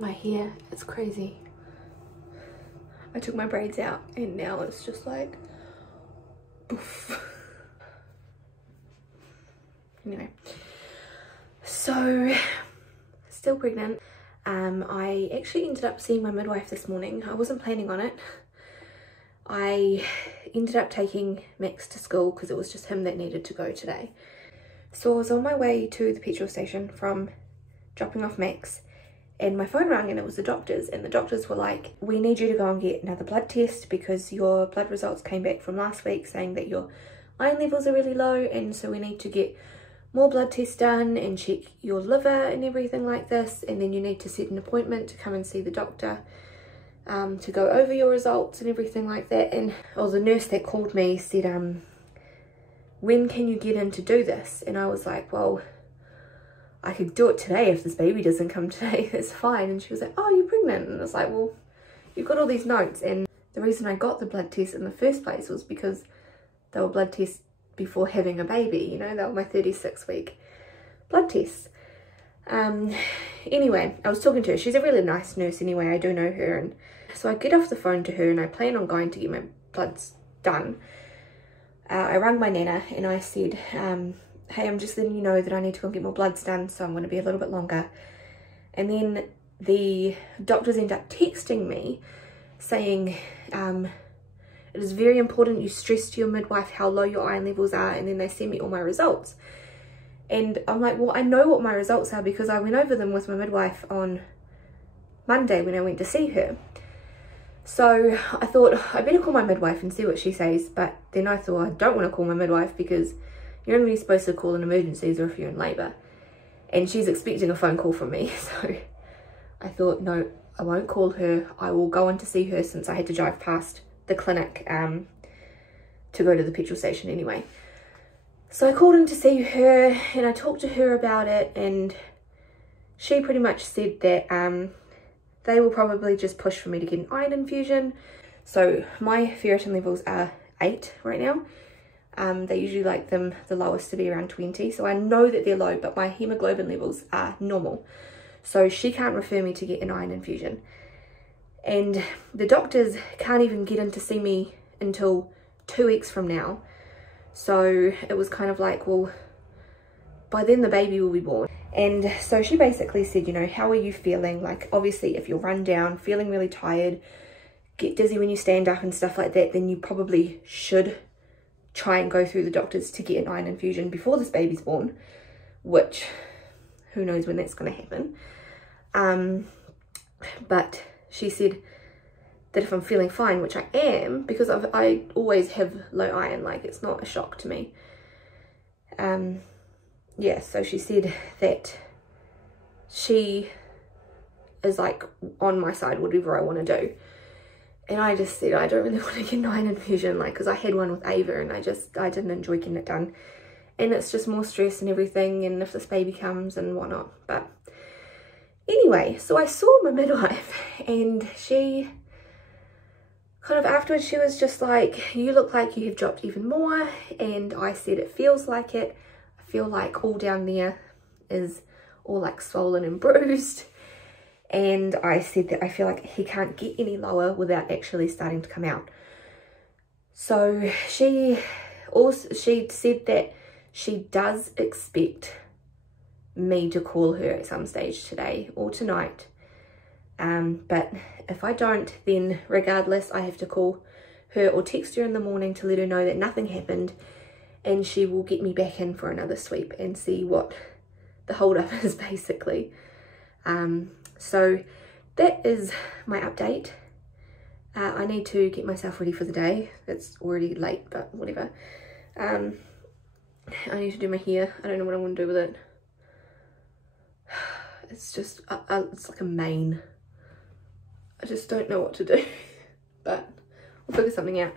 My hair, it's crazy. I took my braids out and now it's just like poof. Anyway, so still pregnant. I actually ended up seeing my midwife this morning. I wasn't planning on it. I ended up taking Max to school because it was just him that needed to go today. So I was on my way to the petrol station from dropping off Max, and my phone rang and it was the doctors, and the doctors were like, we need you to go and get another blood test because your blood results came back from last week saying that your iron levels are really low, and so we need to get more blood tests done and check your liver and everything like this, and then you need to set an appointment to come and see the doctor to go over your results and everything like that. And the nurse that called me said, when can you get in to do this? And I was like, well, I could do it today if this baby doesn't come today, it's fine. And she was like, oh, you're pregnant? And I was like, well, you've got all these notes. And the reason I got the blood test in the first place was because they were blood tests before having a baby, you know, they were my 36-week blood tests. Anyway, I was talking to her. She's a really nice nurse anyway, I do know her. And so I get off the phone to her and I plan on going to get my bloods done. I rang my nana and I said, hey, I'm just letting you know that I need to go get more bloods done, so I'm going to be a little bit longer. And then the doctors end up texting me saying, it is very important you stress to your midwife how low your iron levels are, and then they send me all my results. And I'm like, well, I know what my results are because I went over them with my midwife on Monday when I went to see her. So I thought I better call my midwife and see what she says, but then I thought I don't want to call my midwife because you're only supposed to call in emergencies or if you're in labour, and she's expecting a phone call from me. So I thought, no, I won't call her. I will go in to see her since I had to drive past the clinic to go to the petrol station anyway. So I called in to see her and I talked to her about it, and she pretty much said that they will probably just push for me to get an iron infusion. So my ferritin levels are 8 right now. They usually like them the lowest to be around 20, so I know that they're low, but my hemoglobin levels are normal, so she can't refer me to get an iron infusion. And the doctors can't even get in to see me until 2 weeks from now. So it was kind of like, well, by then the baby will be born. And so she basically said, you know, how are you feeling? Like, obviously if you're run down, feeling really tired, get dizzy when you stand up and stuff like that, then you probably should try and go through the doctors to get an iron infusion before this baby's born, which who knows when that's going to happen. But she said that if I'm feeling fine, which I am, because I always have low iron, like it's not a shock to me. Yeah, so she said that she is like on my side, whatever I want to do. And I just said, I don't really want to get an iron infusion, like, because I had one with Ava and I didn't enjoy getting it done. And it's just more stress and everything, and if this baby comes and whatnot. But anyway, so I saw my midwife and she kind of afterwards, she was just like, you look like you have dropped even more. And I said, it feels like it. I feel like all down there is all like swollen and bruised. And I said that I feel like he can't get any lower without actually starting to come out. So she said that she does expect me to call her at some stage today or tonight. But if I don't, then regardless, I have to call her or text her in the morning to let her know that nothing happened, and she will get me back in for another sweep and see what the hold up is basically. So that is my update. I need to get myself ready for the day. It's already late, but whatever. I need to do my hair. I don't know what I'm going to do with it. It's just, it's like a mane. I just don't know what to do, but we'll figure something out.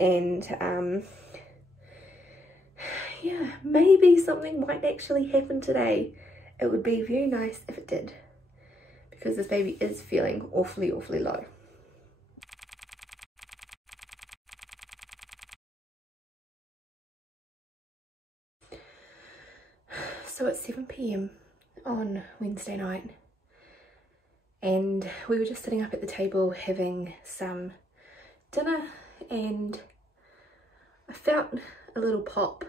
And yeah, maybe something might actually happen today. It would be very nice if it did, because this baby is feeling awfully low. So it's 7 PM on Wednesday night, and we were just sitting up at the table having some dinner, and I felt a little pop,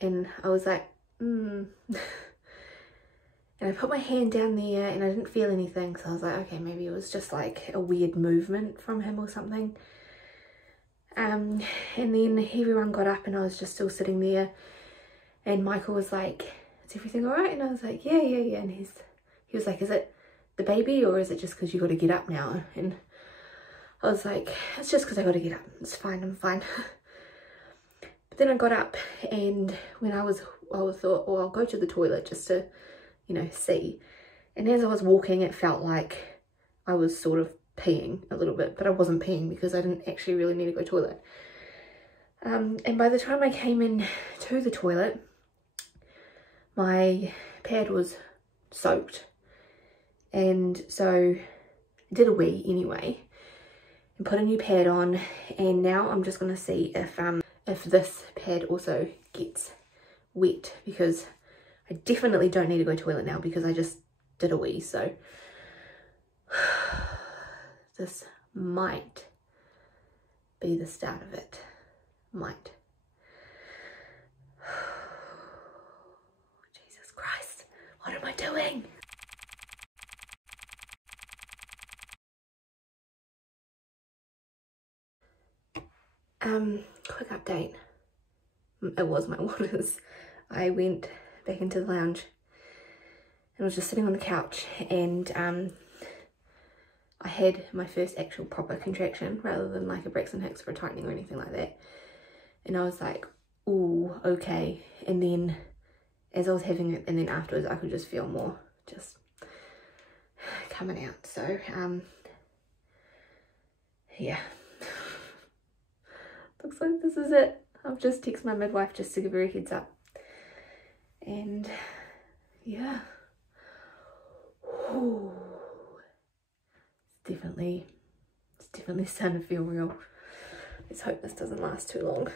and I was like, and I put my hand down there and I didn't feel anything, so I was like, okay, maybe it was just like a weird movement from him or something. And then everyone got up and I was just still sitting there, and Michael was like, is everything all right? And I was like, yeah. And he was like, is it the baby or is it just because you got to get up now? And I was like, it's just because I got to get up. It's fine, I'm fine. But then I got up, and when I thought, oh, I'll go to the toilet just to, you know, see. And as I was walking, it felt like I was sort of peeing a little bit, but I wasn't peeing because I didn't actually really need to go to the toilet. And by the time I came in to the toilet, my pad was soaked, and so I did a wee anyway and put a new pad on, and now I'm just going to see if this pad also gets wet, because I definitely don't need to go to the toilet now because I just did a wee. So this might be the start of it. Might. Jesus Christ, what am I doing? Quick update. It was my waters. I went back into the lounge and was just sitting on the couch, and I had my first actual proper contraction rather than like a Braxton Hicks for a tightening or anything like that. And I was like, ooh, okay. And then as I was having it, and then afterwards, I could just feel more just coming out. So yeah. Looks like this is it. I'll just text my midwife just to give her a heads up. And yeah. Ooh. It's definitely starting to feel real. Let's hope this doesn't last too long.